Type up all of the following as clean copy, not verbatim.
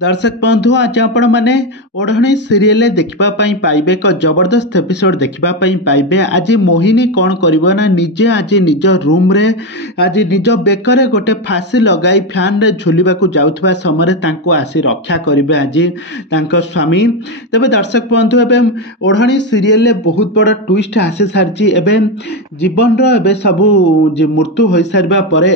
दर्शक बंधु आज आपण मैंने ओढ़णी सीरियल देखा पाइबे एक जबरदस्त एपिसोड देखा पाइबे। आज मोहिनी कौन कर निजे आज निज रूम रे आज निज बेकरे गोटे फांसी लगाई फैन रे झुलवा जाऊा समय आसी रक्षा करेंगे आज तांको स्वामी। तेबे दर्शक बंधु एवं ओढ़णी सीरियल बहुत बड़ ट्विस्ट आसी सारी एवं जीवन रे सबू मृत्यु हो सारा पर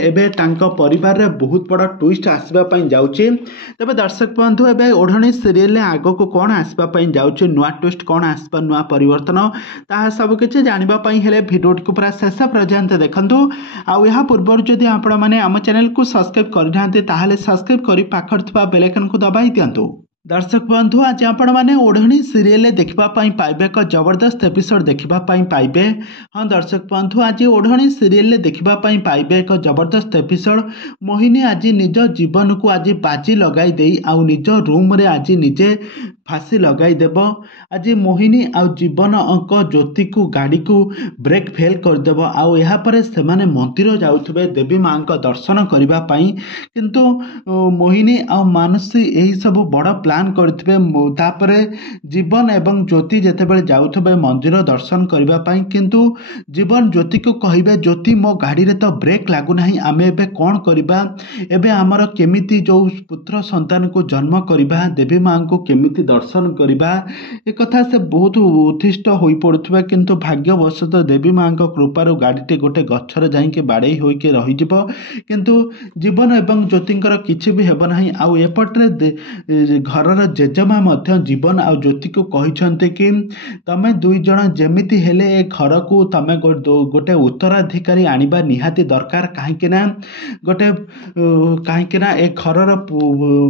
परिवार रे बहुत बड़ ट्विस्ट आसवाई जाऊँगी। तेबे दर्शक बंधु एवं ओढ़णी सीरियल आग को कौन आसवाई जाऊँगी नुआ ट्विस्ट कौन आसपा नुआ परिवर्तन ताहा सबकि जानापी हेले भिडियोटी को पूरा शेष पर्यंत देखूँ। आउ या पूर्व जदि आपण मैंने आम चैनल को सब्सक्राइब करना सब्सक्राइब कर पाखर थी बेल आइकन को दबाई दिंतु। दर्शक बंधु आज आपण मैंने ओढ़णी सीरियल देखा पाइबे एक जबरदस्त एपिसोड देखा पाइबे। हाँ दर्शक बंधु आज ओढ़णी सीरियल देखा पाइबे एक जबरदस्त एपिसोड। मोहिनी आज निज जीवन को आज बाजी लगाई दे आउ निज रूम रे आज निजे फांसी लगाई देव। आज मोहिनी आउ जीवन अंक ज्योति को गाड़ी को ब्रेक फेल करदेव आउ या पर से मंदिर जाउथबे देवी माँ का दर्शन करने किंतु मोहिनी आउ मानसी यही सब बड़ प्लान करथिबे। तापर जीवन एवं ज्योति जेतेबेले जाउथबे मंदिर दर्शन करने किंतु जीवन ज्योति को कहिबे ज्योति मो गाड़ी रे तो ब्रेक लागु नाही आमे एबे कोन करबा एबे हमर केमिति जो पुत्र संतान को जन्म करबा देवी माँ को केमिति दर्शन करबा एक कथा से बहुत उत्थिष्ट हो पड़ुथिबा किंतु भाग्यवशतः देवी माँ का कृपार गाड़ीटे गोटे गछर जाइके बाड़े होइके रहिजिब किंतु जीवन एवं ज्योतिंकर किछि भी हेब नाही। आउ एपटरे घरर जेजेमा मध्य जीवन आउ ज्योति को कहिसंते कि तमे दुई जण जेमिति हेले ए घर को तमे गोटे उत्तराधिकारी आनिबा निहाती दरकार कहीं ना ए घरर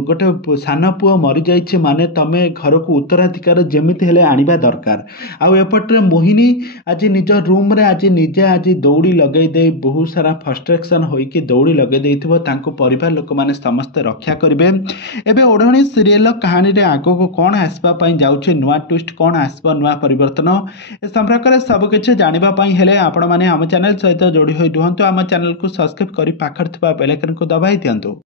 गोटे सान पुओ मरी जाइछे माने तमे घर को उत्तराधिकार जेमिति हेले आनिबा दरकार। आउ एपटरे मोहिनी आज निज रूम रे आज निजे आज दौड़ी लगे दे बहुत सारा फ्रस्ट्रेशन होइके दौड़ी लगे देइथिबो तांको परिवार लोक माने समस्त रक्षा करिवे। एबे ओढ़णी सीरियल कहानी रे आगो को कौन आसपा पई जाउछे नुआ ट्विस्ट कौन आसपा नुआ परिवर्तन ए संपर्क रे सब किछि जानिबा पई हेले आपण माने हम चैनल सहित जोड़ी होई रुहंतु। हम चैनल को सब्सक्राइब करी पाखर थबा बेल आइकन को दबाई दियंतु।